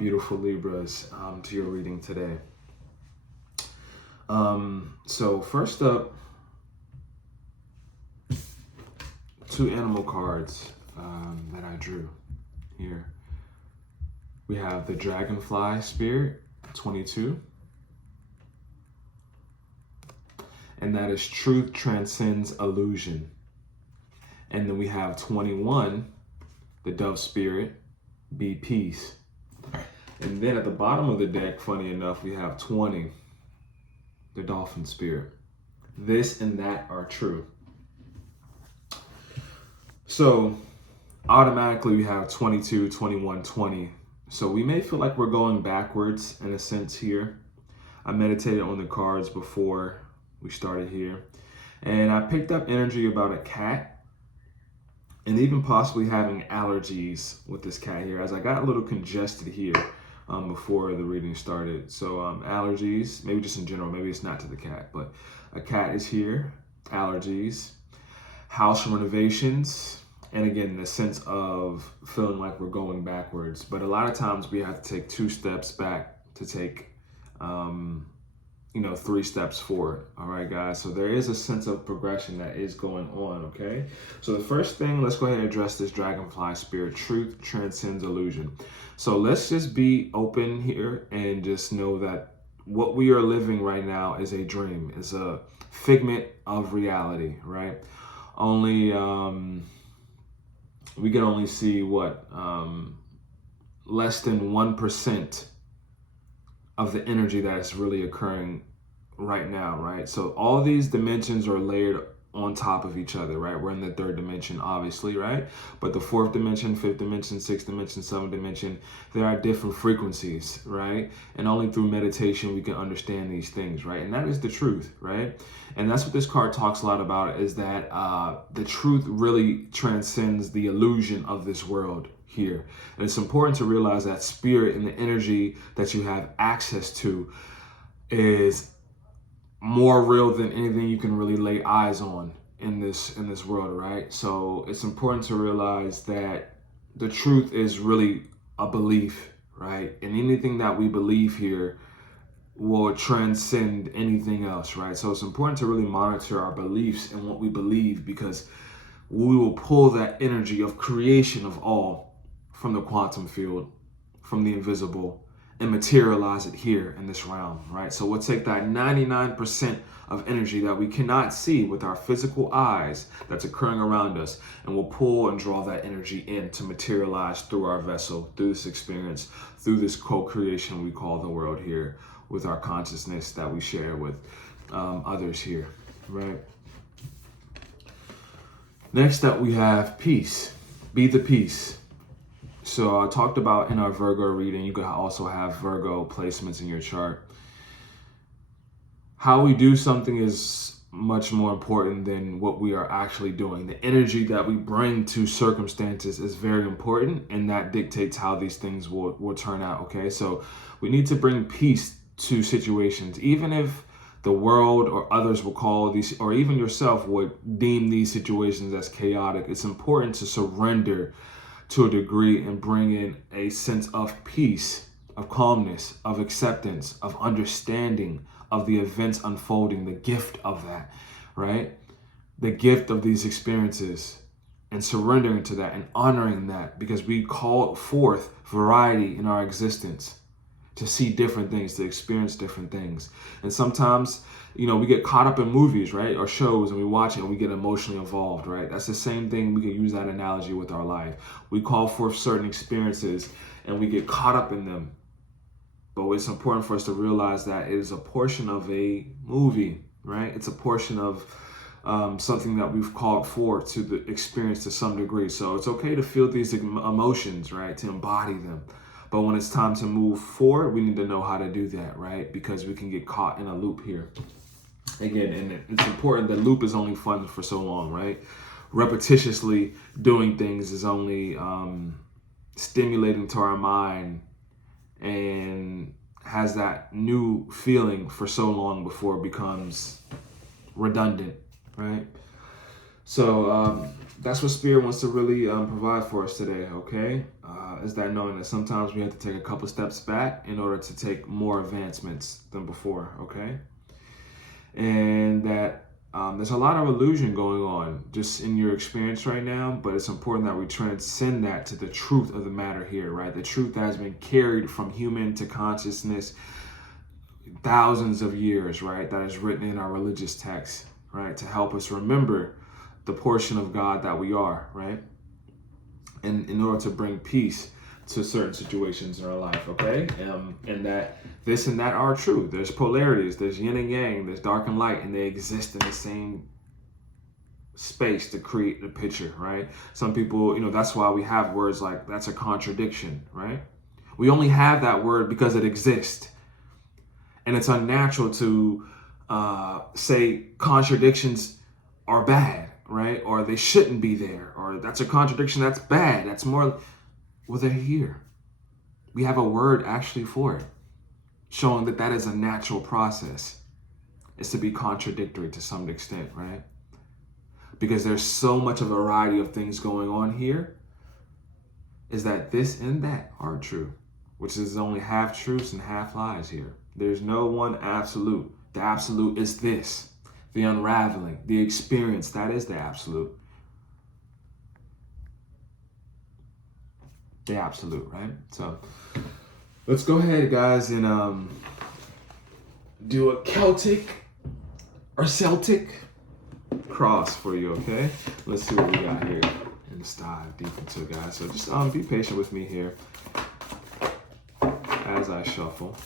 beautiful Libras, to your reading today. So first up, two animal cards that I drew here. We have the Dragonfly Spirit, 22. And that is truth transcends illusion. And then we have 21, the Dove Spirit, be peace. And then at the bottom of the deck, funny enough, we have 20, the Dolphin Spirit. This and that are true. So automatically we have 22, 21, 20. So we may feel like we're going backwards in a sense here. I meditated on the cards before we started here. And I picked up energy about a cat and even possibly having allergies with this cat here, as I got a little congested here before the reading started. So allergies, maybe just in general, maybe it's not to the cat, but a cat is here, allergies, house renovations, and again, the sense of feeling like we're going backwards. But a lot of times we have to take 2 steps back to take 3 steps forward. All right, guys. So there is a sense of progression that is going on. Okay. So the first thing, let's go ahead and address this Dragonfly Spirit. Truth transcends illusion. So let's just be open here and just know that what we are living right now is a dream. It's a figment of reality, right? Only we can only see what less than 1% of the energy that is really occurring right now, right? So all these dimensions are layered on top of each other, right? We're in the 3rd dimension, obviously, right? But the 4th dimension, 5th dimension, 6th dimension, 7th dimension, there are different frequencies, right? And only through meditation we can understand these things, right? And that is the truth, right? And that's what this card talks a lot about, is that the truth really transcends the illusion of this world here. And it's important to realize that spirit and the energy that you have access to is more real than anything you can really lay eyes on in this world, right? So it's important to realize that the truth is really a belief, right? And anything that we believe here will transcend anything else, right? So it's important to really monitor our beliefs and what we believe, because we will pull that energy of creation of all from the quantum field, from the invisible, and materialize it here in this realm, right? So we'll take that 99% of energy that we cannot see with our physical eyes that's occurring around us, and we'll pull and draw that energy in to materialize through our vessel, through this experience, through this co-creation we call the world here, with our consciousness that we share with others here, right? Next up, we have peace. Be the peace. So I talked about in our Virgo reading, you could also have Virgo placements in your chart. How we do something is much more important than what we are actually doing. The energy that we bring to circumstances is very important, and that dictates how these things will turn out, okay? So we need to bring peace to situations, even if the world or others will call these, or even yourself would deem these situations as chaotic. It's important to surrender to a degree and bring in a sense of peace, of calmness, of acceptance, of understanding of the events unfolding, the gift of that, right? The gift of these experiences, and surrendering to that and honoring that, because we call forth variety in our existence, to see different things, to experience different things. And sometimes, we get caught up in movies, right? Or shows, and we watch it and we get emotionally involved, right? That's the same thing. We can use that analogy with our life. We call forth certain experiences and we get caught up in them. But it's important for us to realize that it is a portion of a movie, right? It's a portion of something that we've called for to the experience to some degree. So it's okay to feel these emotions, right? To embody them. But when it's time to move forward, we need to know how to do that, right? Because we can get caught in a loop here. Again, and it's important that loop is only fun for so long, right? Repetitiously doing things is only stimulating to our mind and has that new feeling for so long before it becomes redundant, right? So that's what Spirit wants to really provide for us today, okay? Is that knowing that sometimes we have to take a couple steps back in order to take more advancements than before, okay? And that there's a lot of illusion going on just in your experience right now, but it's important that we transcend that to the truth of the matter here, right? The truth that has been carried from human to consciousness thousands of years, right? That is written in our religious texts, right? To help us remember the portion of God that we are, right? And in order to bring peace to certain situations in our life, okay? And that this and that are true. There's polarities, there's yin and yang, there's dark and light, and they exist in the same space to create the picture, right? Some people, that's why we have words like that's a contradiction, right? We only have that word because it exists. And it's unnatural to say contradictions are bad, right? Or they shouldn't be there, or that's a contradiction, that's bad. That's more, well, they're here. We have a word actually for it, showing that that is a natural process. It's to be contradictory to some extent, right? Because there's so much of a variety of things going on here, is that this and that are true, which is only half truths and half lies here. There's no one absolute. The absolute is this. The unraveling, the experience, that is the absolute. The absolute, right? So let's go ahead, guys, and do a Celtic or Celtic cross for you, okay? Let's see what we got here. And let's dive deep into it, guys. So just be patient with me here as I shuffle.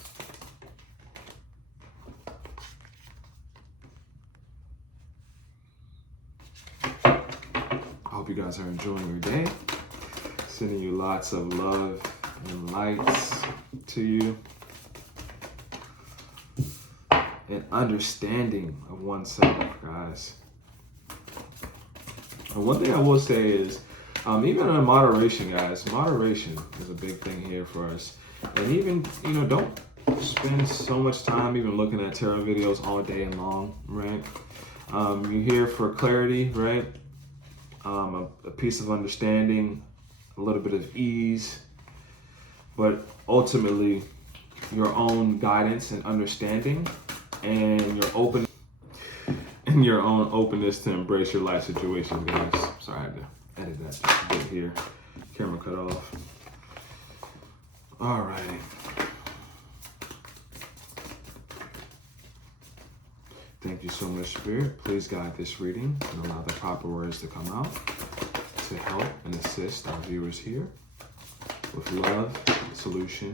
I hope you guys are enjoying your day. Sending you lots of love and lights to you. And understanding of oneself, guys. And one thing I will say is, even in moderation, guys, moderation is a big thing here for us. And even, don't spend so much time even looking at tarot videos all day and long, right? You're here for clarity, right? A piece of understanding, a little bit of ease, but ultimately your own guidance and understanding, and your own openness to embrace your life situation, guys. Sorry, I had to edit that just a bit here. Camera cut off. All righty. Thank you so much, Spirit. Please guide this reading and allow the proper words to come out to help and assist our viewers here with love, solution,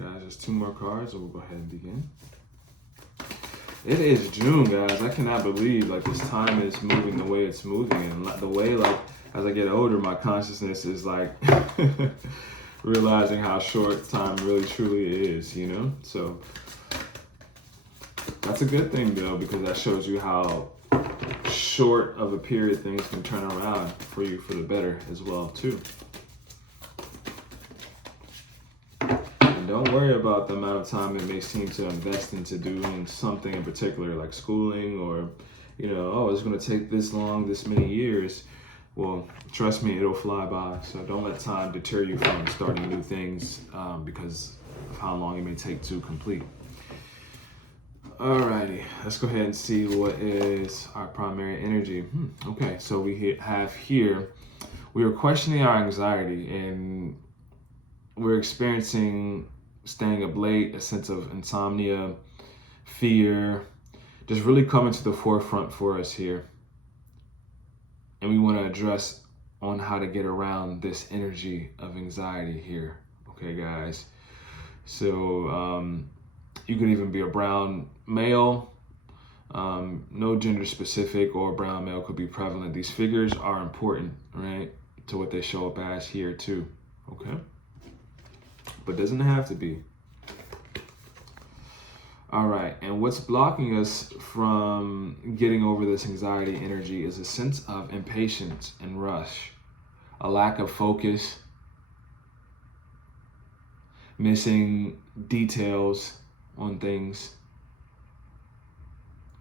guys. Just 2 more cards, and we'll go ahead and begin. It is June, guys. I cannot believe this time is moving the way it's moving, and the way as I get older, my consciousness is realizing how short time really truly is, So that's a good thing though, because that shows you how short of a period things can turn around for you for the better as well too. Don't worry about the amount of time it may seem to invest into doing something in particular, like schooling, or, it's going to take this long, this many years. Well, trust me, it'll fly by. So don't let time deter you from starting new things because of how long it may take to complete. Alrighty, let's go ahead and see what is our primary energy. Okay, so we have here, we are questioning our anxiety, and we're experiencing staying up late, a sense of insomnia, fear, just really coming to the forefront for us here. And we want to address on how to get around this energy of anxiety here. Okay, guys. So You could even be a brown male. No gender specific or brown male could be prevalent. These figures are important, right, to what they show up as here too, okay? But doesn't have to be. All right, and what's blocking us from getting over this anxiety energy is a sense of impatience and rush, a lack of focus, missing details on things,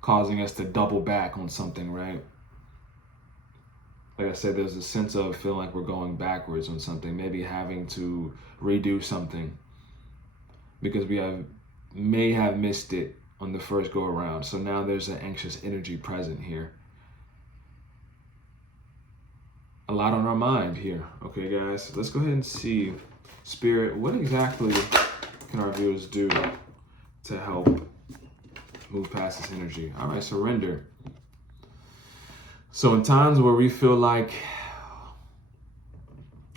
causing us to double back on something, right? Like I said, there's a sense of feeling like we're going backwards on something, maybe having to redo something because we may have missed it on the first go around. So now there's an anxious energy present here. A lot on our mind here. Okay, guys, let's go ahead and see, Spirit, what exactly can our viewers do to help move past this energy? All right, surrender. So in times where we feel like,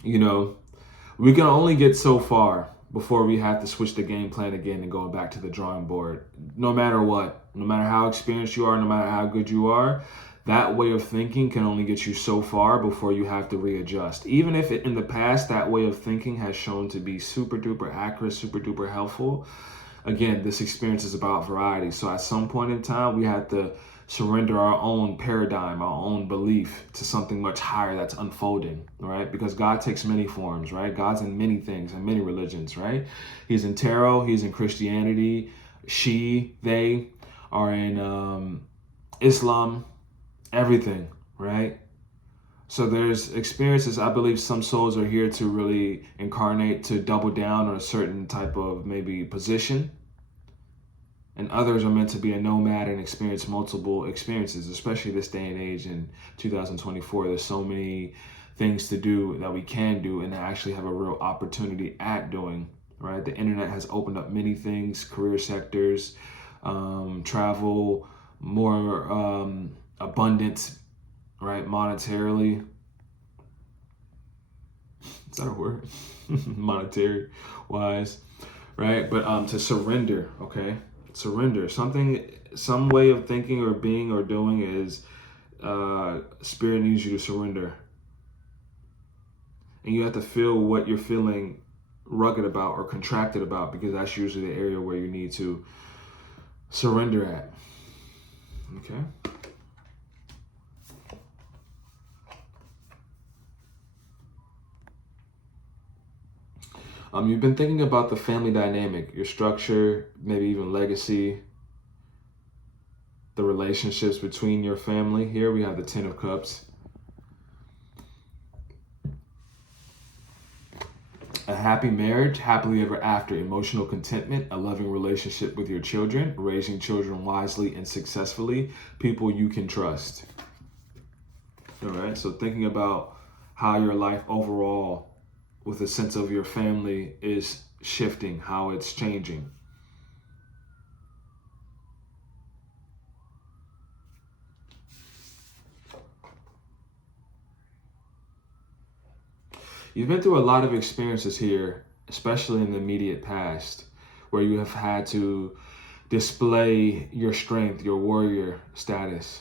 you know, we can only get so far before we have to switch the game plan again and go back to the drawing board. No matter what, no matter how experienced you are, no matter how good you are, that way of thinking can only get you so far before you have to readjust. Even if in the past that way of thinking has shown to be super duper accurate, super duper helpful, again, this experience is about variety. So at some point in time, we have to surrender our own paradigm, our own belief to something much higher that's unfolding, right? Because God takes many forms, right? God's in many things and many religions, right? He's in tarot, he's in Christianity, they are in Islam, everything, right? So there's experiences, I believe some souls are here to really incarnate, to double down on a certain type of maybe position. And others are meant to be a nomad and experience multiple experiences, especially this day and age in 2024. There's so many things to do that we can do and actually have a real opportunity at doing, right? The internet has opened up many things, career sectors, travel, more abundant, right? Monetarily. Is that a word? Monetary wise, right? But to surrender, okay? Surrender. Some way of thinking or being or doing is Spirit needs you to surrender. And you have to feel what you're feeling rugged about or contracted about, because that's usually the area where you need to surrender at. Okay? You've been thinking about the family dynamic, your structure, maybe even legacy, the relationships between your family. Here we have the Ten of Cups. A happy marriage, happily ever after, emotional contentment, a loving relationship with your children, raising children wisely and successfully, people you can trust. All right, so thinking about how your life overall with a sense of your family is shifting, how it's changing. You've been through a lot of experiences here, especially in the immediate past, where you have had to display your strength, your warrior status.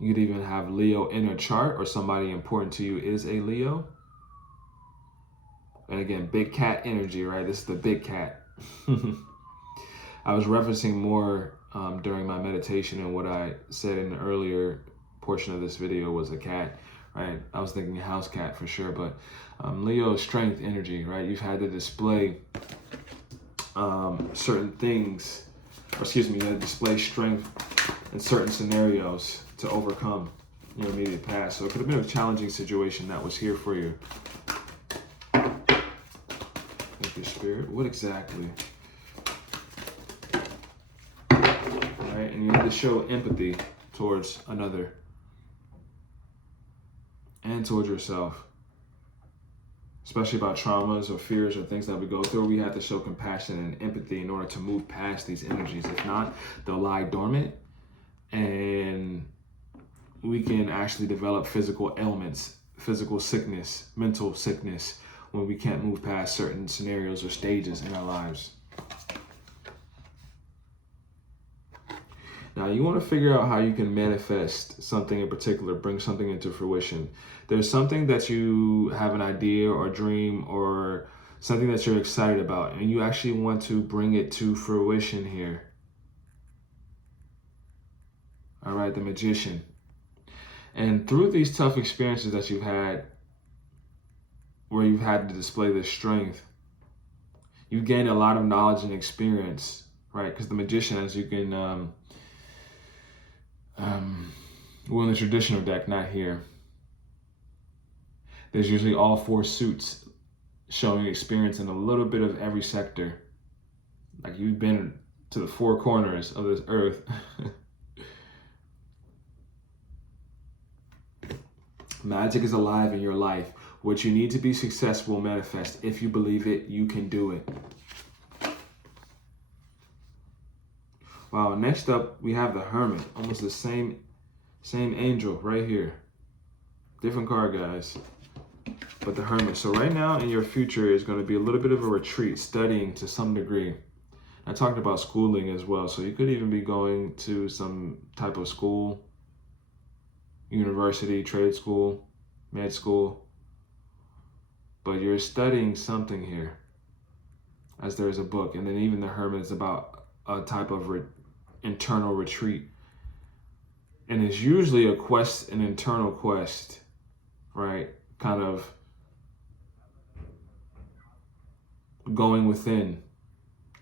You could even have Leo in a chart, or somebody important to you is a Leo. And again, big cat energy, right? This is the big cat. I was referencing more during my meditation, and what I said in the earlier portion of this video was a cat, right? I was thinking house cat for sure, but Leo is strength energy, right? You've had to display certain things, or excuse me, you had to display strength in certain scenarios to overcome your immediate past. So it could have been a challenging situation that was here for you. Thank you, Spirit. What exactly? All right, and you need to show empathy towards another and towards yourself, especially about traumas or fears or things that we go through. We have to show compassion and empathy in order to move past these energies. If not, they'll lie dormant, and we can actually develop physical ailments physical sickness, mental sickness, when we can't move past certain scenarios or stages in our lives. Now, you want to figure out how you can manifest something in particular, bring something into fruition. There's something that you have an idea or dream or something that you're excited about, and you actually want to bring it to fruition here. All right, the Magician. And through these tough experiences that you've had, where you've had to display this strength, you gain a lot of knowledge and experience, right? Because the Magician, as you can, well, in the traditional deck, not here, there's usually all 4 suits showing experience in a little bit of every sector. Like you've been to the 4 corners of this earth. Magic is alive in your life. What you need to be successful will manifest. If you believe it, you can do it. Wow, next up we have the Hermit. Almost the same angel right here. Different card, guys. But the Hermit. So right now in your future is going to be a little bit of a retreat, studying to some degree. I talked about schooling as well. So you could even be going to some type of school, university, trade school, med school. But you're studying something here, as there's a book. And then even the Hermit is about a type of internal retreat. And it's usually a quest, an internal quest, right? Kind of going within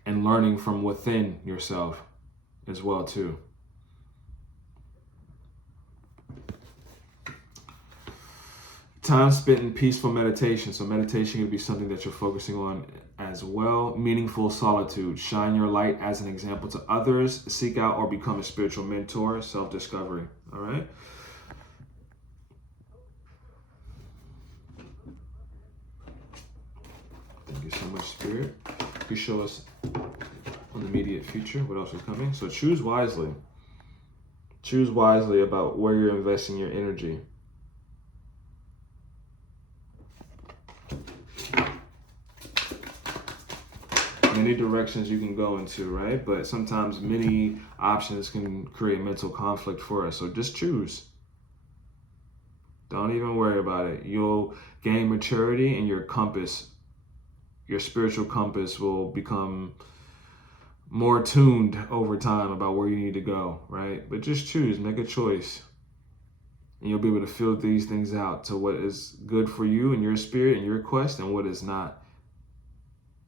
and learning from within yourself as well too. Time spent in peaceful meditation. So meditation could be something that you're focusing on as well. Meaningful solitude. Shine your light as an example to others. Seek out or become a spiritual mentor. Self-discovery. All right. Thank you so much, Spirit. You show us on the immediate future what else is coming. So choose wisely. Choose wisely about where you're investing your energy. Many directions you can go into, right? But sometimes many options can create mental conflict for us. So just choose. Don't even worry about it. You'll gain maturity and your compass, your spiritual compass will become more tuned over time about where you need to go, right? But just choose, make a choice. And you'll be able to filter these things out to what is good for you and your spirit and your quest and what is not.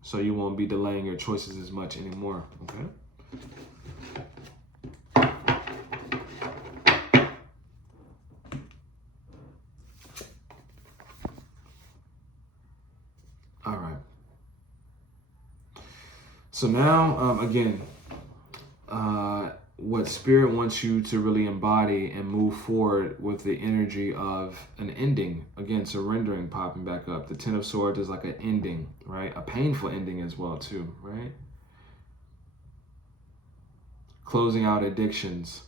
So you won't be delaying your choices as much anymore, okay? All right. So now, again, what Spirit wants you to really embody and move forward with the energy of an ending. Again, surrendering, popping back up. The 10 of Swords is like an ending, right? A painful ending as well, too, right? Closing out addictions.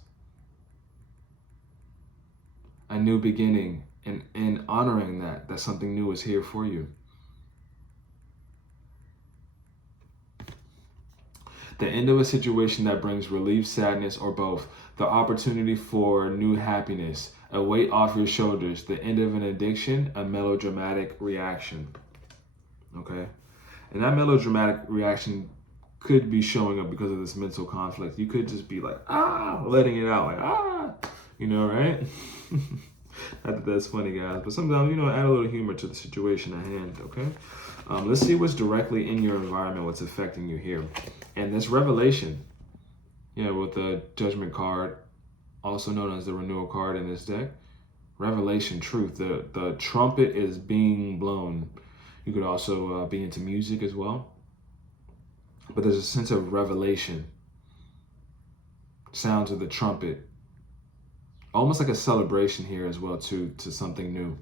A new beginning. And honoring that something new is here for you. The end of a situation that brings relief, sadness, or both. The opportunity for new happiness. A weight off your shoulders. The end of an addiction. A melodramatic reaction. Okay? And that melodramatic reaction could be showing up because of this mental conflict. You could just be like, letting it out. Like, you know, right? Not that that's funny, guys. But sometimes, add a little humor to the situation at hand, okay? Let's see what's directly in your environment, what's affecting you here. And this revelation, with the Judgment card, also known as the Renewal card in this deck, revelation, truth. The trumpet is being blown. You could also be into music as well. But there's a sense of revelation. Sounds of the trumpet. Almost like a celebration here as well, too, to something new.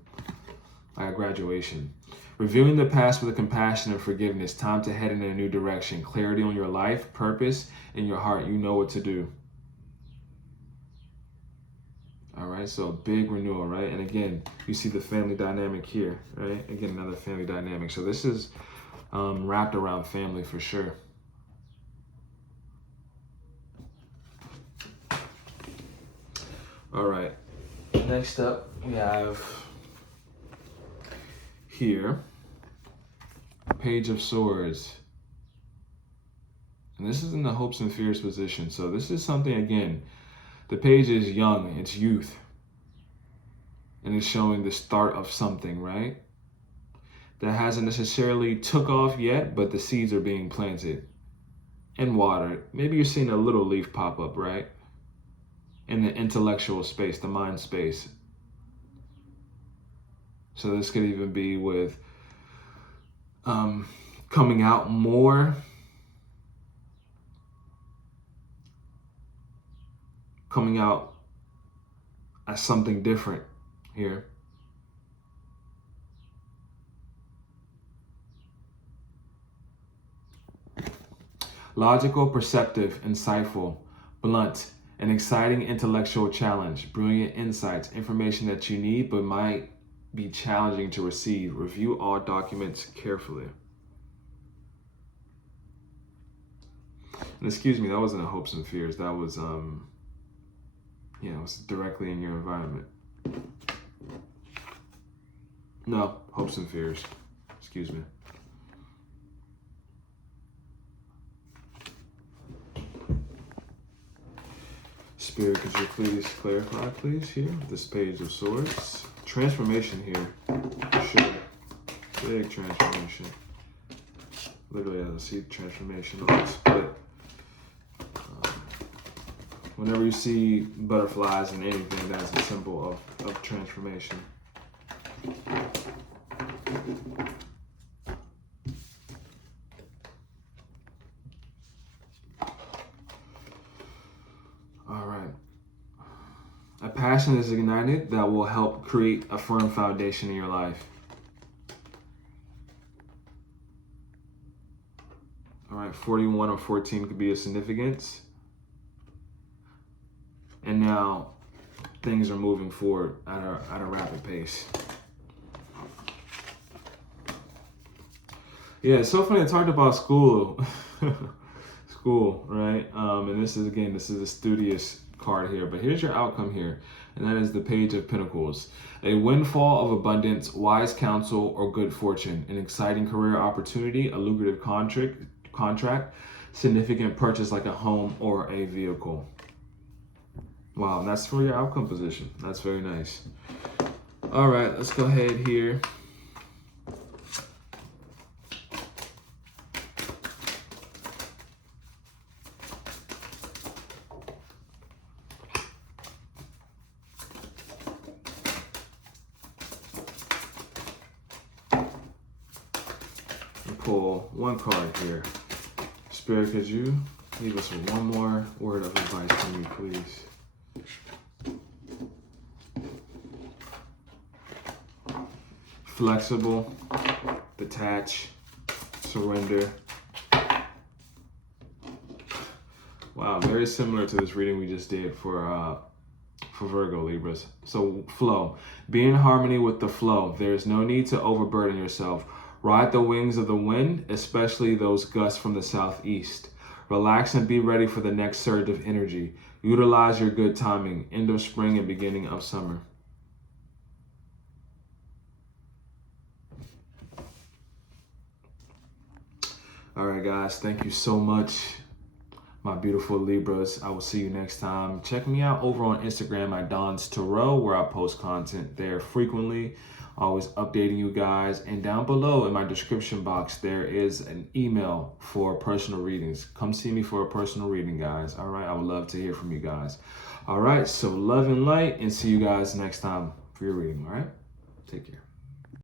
Like a graduation. Reviewing the past with a compassion and forgiveness. Time to head in a new direction. Clarity on your life, purpose, and your heart. You know what to do. All right. right? So big renewal, right? And again, you see the family dynamic here, right? Again, another family dynamic. So this is wrapped around family for sure. All right, next up we have here, Page of Swords. And this is in the hopes and fears position. So this is something, again, the page is young, it's youth. And it's showing the start of something, right? That hasn't necessarily took off yet, but the seeds are being planted and watered. Maybe you're seeing a little leaf pop up, right? In the intellectual space, the mind space. So this could even be with coming out more, coming out as something different here. Logical, perceptive, insightful, blunt, an exciting intellectual challenge, brilliant insights, information that you need but might be challenging to receive. Review all documents carefully. And excuse me, that wasn't a hopes and fears. That was, it was directly in your environment. No, hopes and fears. Excuse me. Spirit, could you please clarify, please, here, this Page of Swords? Transformation here, for sure. Big transformation. Literally, I see transformation on this, but whenever you see butterflies in anything, that's a symbol of transformation. All right. A passion is ignited that will help create a firm foundation in your life. All right, 41 or 14 could be a significance. And now things are moving forward at a rapid pace. Yeah, it's so funny. I talked about school. School, right? And this is a studious card here, but here's your outcome here, and that is the Page of Pentacles. A windfall of abundance, wise counsel, or good fortune, an exciting career opportunity, a lucrative contract, significant purchase like a home or a vehicle. Wow, and that's for your outcome position. That's very nice. All right, let's go ahead here. Pull one card here. Spirit, could you leave us with one more word of advice from me, please? Flexible, detach, surrender. Wow, very similar to this reading we just did for Virgo, Libras. So flow. Be in harmony with the flow. There is no need to overburden yourself. Ride the wings of the wind, especially those gusts from the southeast. Relax and be ready for the next surge of energy. Utilize your good timing, end of spring and beginning of summer. All right, guys, thank you so much, my beautiful Libras. I will see you next time. Check me out over on Instagram at Donstarot, where I post content there frequently. Always updating you guys. And down below in my description box, there is an email for personal readings. Come see me for a personal reading, guys. All right, I would love to hear from you guys. All right, so love and light, and see you guys next time for your reading. All right, take care.